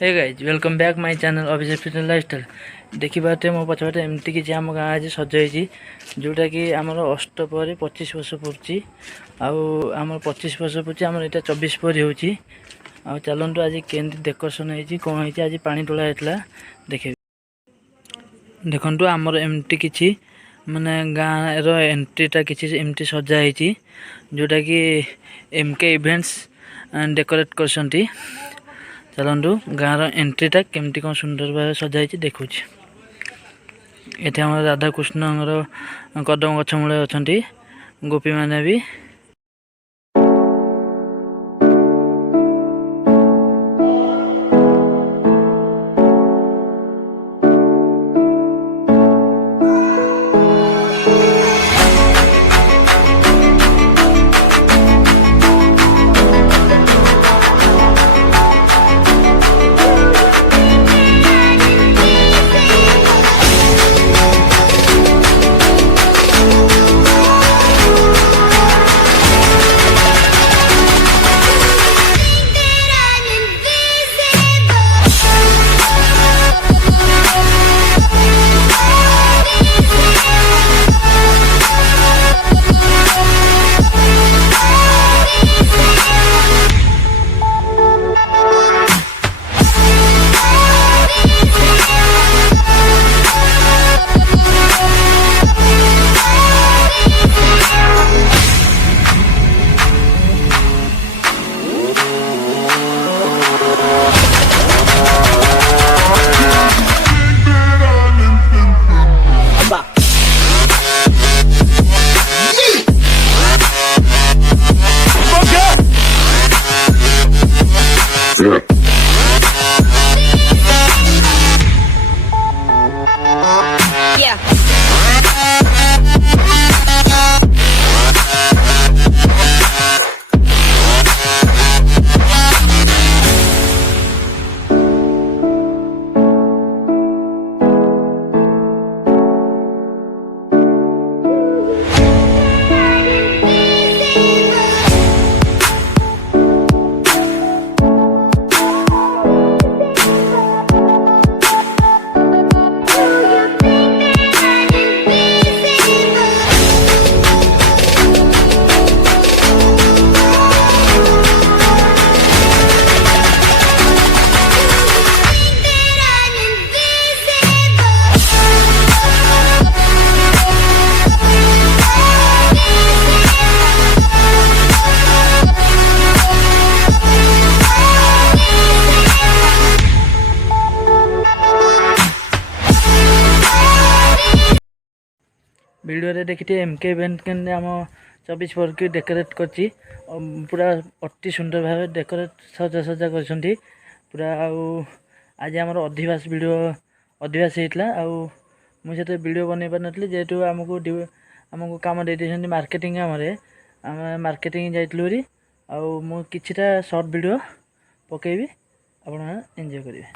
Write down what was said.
Hey guys welcome back my channel Abhishek fitness lifestyle. देखी पारे मो पछपटे एमती किसी आम गाँव आज सजाई जोटा कि आमर अष्ट पर 25 वर्ष पूर्ति आम 25 वर्ष पूर्ति आम यहाँ 24 पर हो चलतु आज केमती डेकोरेशन होती कौन होती आज पानी तोला होता देखे देखु आमर एमती किसी माने गाँव एंट्रीटा किसी एमती सजाई जोटा कि एमके इवेंट्स डेकोरेट कर चलतु गाँव एंट्रीटा केमती कौन सुंदर भाव सजाई देखुँ। ये आम राधाकृष्ण कदम गछ मूले अच्छा गोपी मैंने भी वीडियो रे देखी एमके इवेंट के आम 24 पर की डेकोरेट कर पूरा अति सुंदर भाव डेकोरेट सजा सजा कर पूरा आज आम अधिवास वीडियो अधिवास होता मुझे वीडियो बन पार नी जेहेतु आमको कम दे मार्केटिंग काम आम मार्केटिंग जाइलु मु किछिटा शॉर्ट वीडियो पकेबी आपण एंजॉय करेंगे।